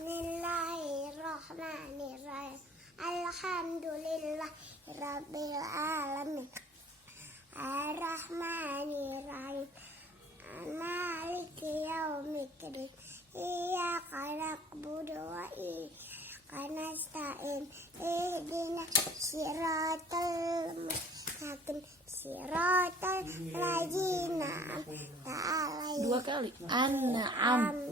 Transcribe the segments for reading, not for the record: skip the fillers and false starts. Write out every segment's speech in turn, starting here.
Bismillahirrahmanirrahim. Alhamdulillahirabbil alamin. Ar-Rahmanirrahim. Maliki yaumiddin. Iyyaka na'budu wa iyyaka nasta'in. Ihdinas siratal mustaqim. Siratal ladzina an'amta 'alaihim. Dua kali. An'am.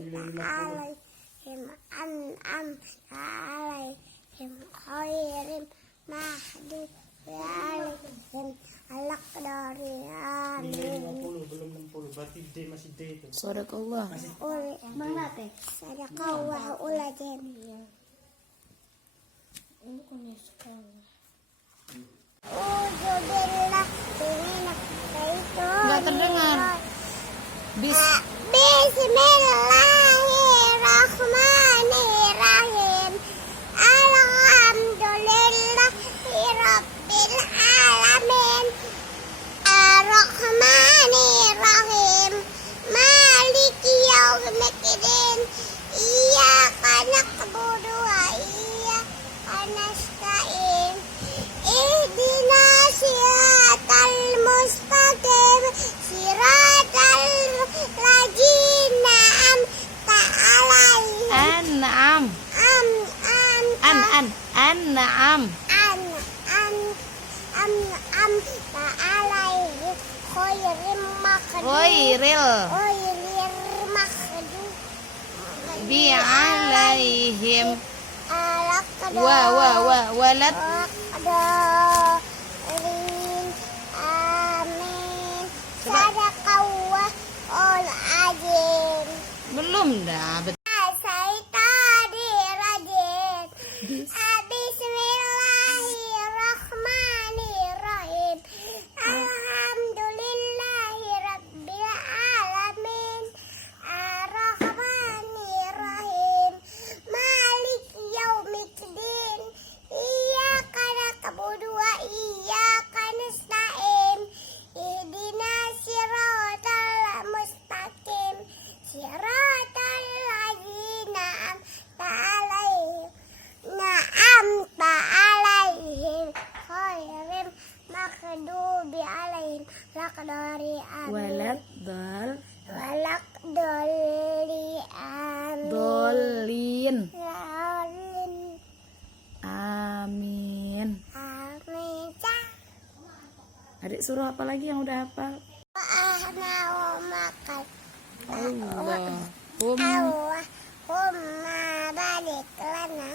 An'amta 'alaihim khairil maghdubi 'alaihim Alquran. Belum 60 berarti D masih D itu. Sadaqallah. Mana teh? Sadaqallahu ulazim. Ini punya sekolah. Ujubillah Nggak terdengar. Bismillahirrahmanirrahim. Alhamdulillahirabbil alamin. Ar-Rahmanirrahim. Maliki yaumiddin. Iyyaka na'budu wa iyyaka nasta'in. Ihdinas siratal mustaqim. Siratal ladzina an'amta 'alaihim. An'am. An'am. An'amta 'alaihim khairil maghdubi Bi 'alaihim. Walad. Aamiin. Sadaqallahul azim. Belum dah. Bismillahirrahmanirrahim. Alhamdulillahirabbil alamin. Ar-Rahmanirrahim. Maliki yaumiddin. Iyyaka na'budu wa iyyaka nasta'in. Ihdinas siratal mustaqim. Siratal ladzina an'amta 'alaihim khairil maghdubi alaihim Walad dal. Dolin. Amin. Adik suruh apa lagi yang udah hafal? Allahumma barik lana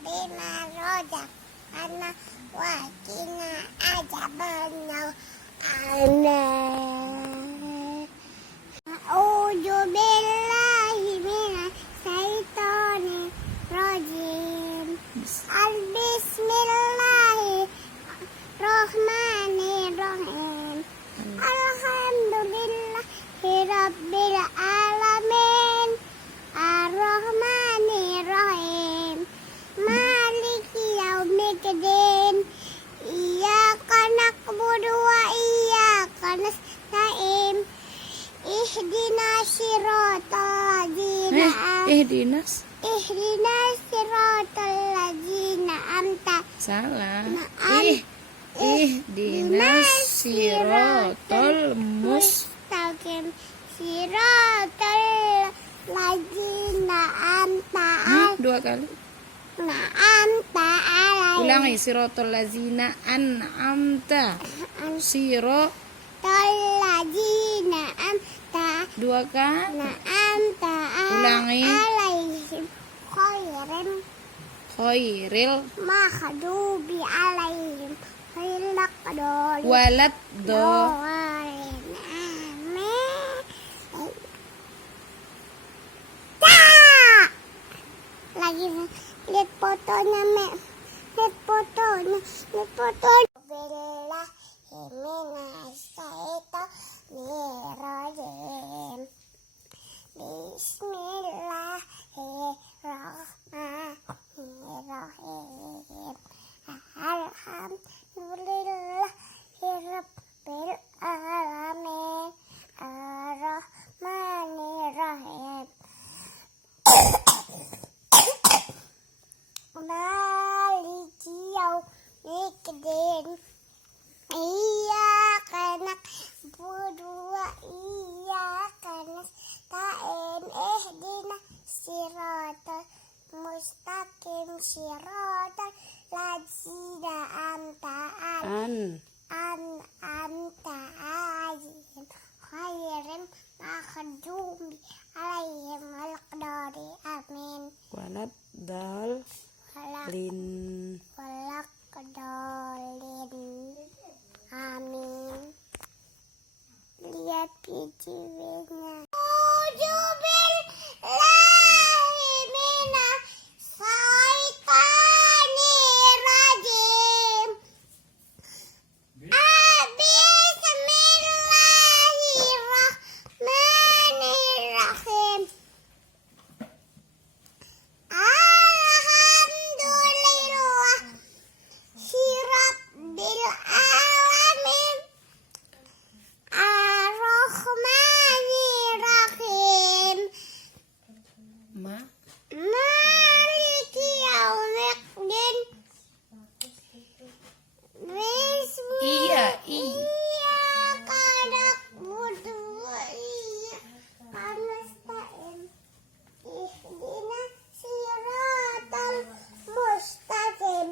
bima razaqtana wa qina adzabannar. A'udzu billahi minas syaitonir rajim. Bismillahirrahmanirrahim. Alhamdulillahirabbil alamin. Ar-Rahmanirrahim. Maliki yaumiddin. Iyyaka na'budu wa iyyaka nasta'in. Ihdinas siratal ladzina siratal ladzina an'amta. Salah. Ihdinas siratal mustaqim. Siratal ladzina an'amta. Dua kali. An'amta 'alaihim. Ulangi. Siratal ladzina an'amta. Siratal ladzina an'amta. Dua kan? An'amta Ulangi. 'alaihim khairil maghdubi 'alaihim walad lagi lihat fotonya, Mek. Lihat fotonya. Bismillahirrahmanirrahim. Alhamdulillahirabbil alamin. Ar-Rahmanirrahim. an'amta alaihim khairim maghdubi alaihim walaqdari amin Walad dal lin. walaqdolin amin. Lihat videonya. Ujubillahi minas syaitanir rajim. Bismillahirrahmanirrahim. Alhamdulillah Rabbil alamin. Ar-Rahmanir-Rahim. Maliki yaumiddin. Iya, Iyyaka na'budu wa iyyaka nasta'in. Ihdinas siratal mustaqim.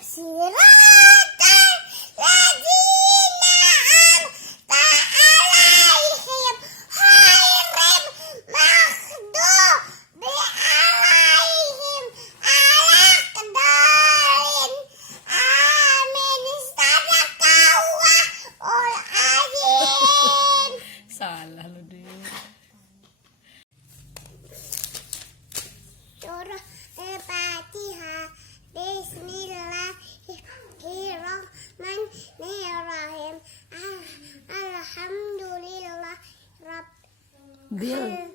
Siratal ladzina an'amta alaihim ghairil maghdubi alaihim walaqdallin amin. Sadaqallahul azim. Salah lu deh. Surah Al Fatihah. Bismillahirrahmanirrahim. Alhamdulillah Rabbil